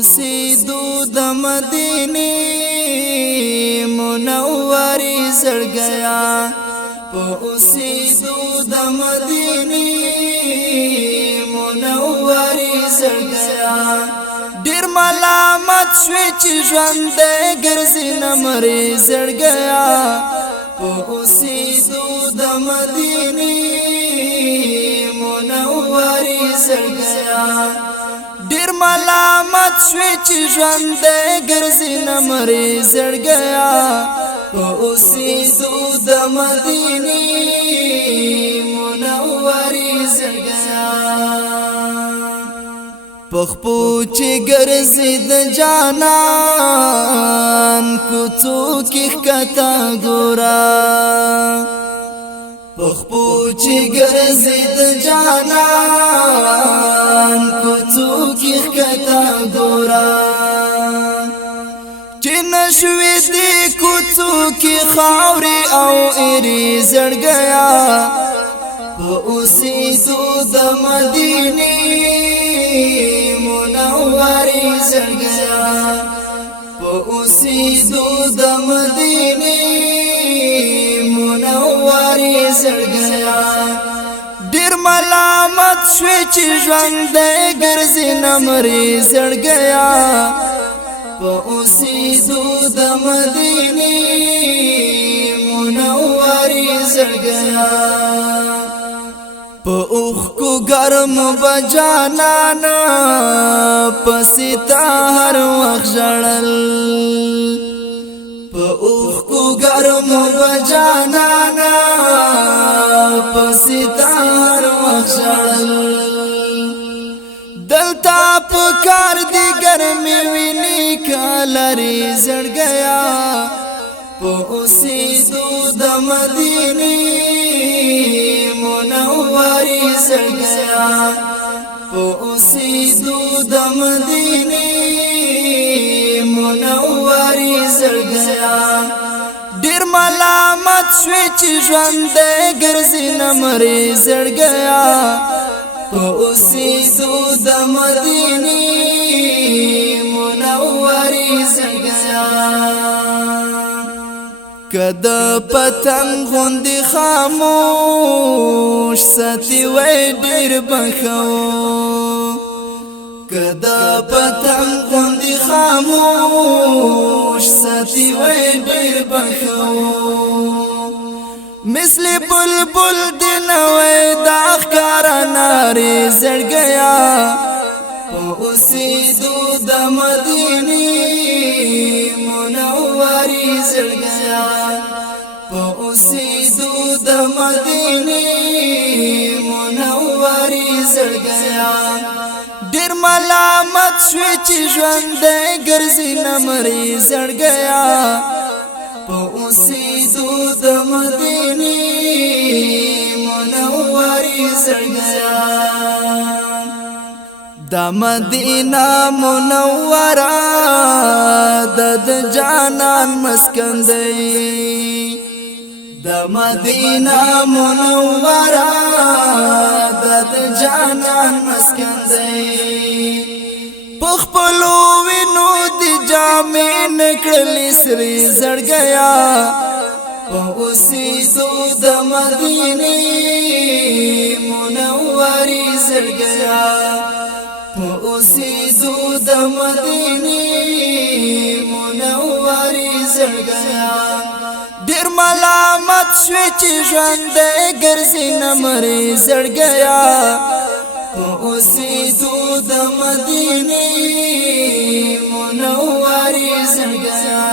اوسیدو د مدینه منورې زړګیا په اوسیدو د مدینه منورې زړګیا ډیر ملامت شوی چې ژوند ګرځي نمرې زړګیا په اوسیدو د مدینه منورې زړګیا ډیر ملامت شوی چې ژوند ګرځي نمرې زړګیا په اوسیدو د مدینه منورې زړګیا پخپو چې ګرځي د جانان کوڅو کې ښکتا ګورا پخپو چې ګرځي د جانان کوڅو کې ښکتا ګورا چې نشوي دې کوڅو کې خاورې او ایرې زړګیا په اوسیدو د مدینه منورې زړګیا په اوسیدو د مدینه منورې زړګیا ډیر ملامت شوی چې ژوند ګرځي نمرې زړګیا په اوسیدو د مدینه منورې زړګیا په اوخ کو ګرم بجانان پستا هر وخت ژړل په اوخ کو ګرم بجانان پستا هر وخت ژړل دلتا په کار دی ګرمي ویني کالري زړګیا په اوسیدو د مدینه منورې زړګیا په اوسیدو د مدینه منورې زړګیا ډیر ملامت شوی چې ژوند ګرځي نمرې زړګیا په اوسیدو د مدینه منورې زړګیا کده پتنګ غوندې خاموش ساتي وای ډیر بخو کده پتنګ غوندې خاموش ساتي وای ډیر بخو مثل بلبل دی نوې دا ښکار نارې زړګیا په اوسیدو د مدینه منورې زړګیا په اوسیدو د مدینه منورې زړګیا ډیر ملامت شوی چې ژوند ګرځي نمرې زړګیا په اوسیدو د مدینه منورې زړګیا دا مدینه منوره د جانان مسکن دی دا مدینه منوره د جانان مسکن دی پخپلو وینو دی جامې نکړلې سرې زړګیا په اوسیدو د مدینه منورې زړګیا په اوسیدو د مدینه منورې زړګیا ډیر ملامت شوی چې ژوند ګرځي نمرې زړګیا په اوسیدو د مدینه منورې زړګیا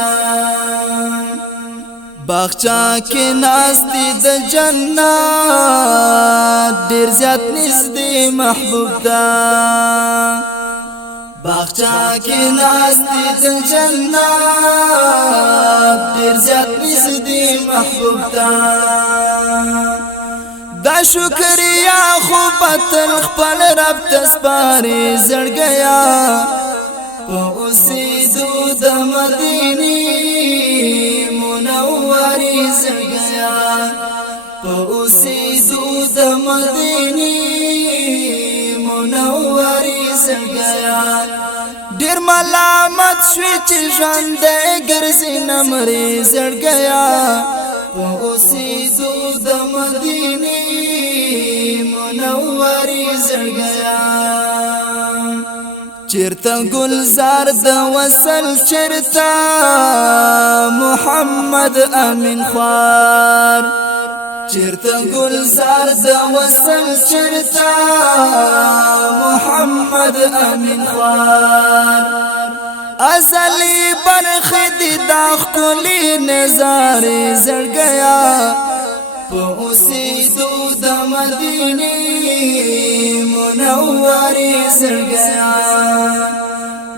باغچا کې ناستې د جنت ډیر زیات نږدې محبوب ده باغچا کې ناستې د جنت ډیر زیات نږدې محبوب ده دا شکریا خو پتل خپل رب تسپارې زړګیا په اوسیدو د مدینه منورې زړګیا په اوسیدو د مدینه منورې زړګیا ډیر ملامت شوی چې ژوند ګرځي نمرې زړ گیا په اوسېدو د مدینې منورې زړ گیا چرته گلزار د وصل چرته محمد امین خوار چرته گلزار د وصل چرته محمد امین خوار ازلی برخد داخ کلی نظاره زړ گیا په اوسېدو د مدینې منورې زړ گیا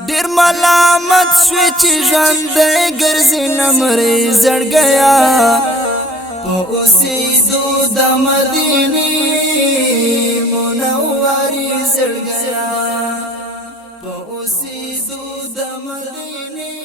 ډیر ملامت شوی چې ژوند ګرځي نمرې زړ گیا په اوسېدو د مدینې منورې زړ گیا په اوسېدو د مدینې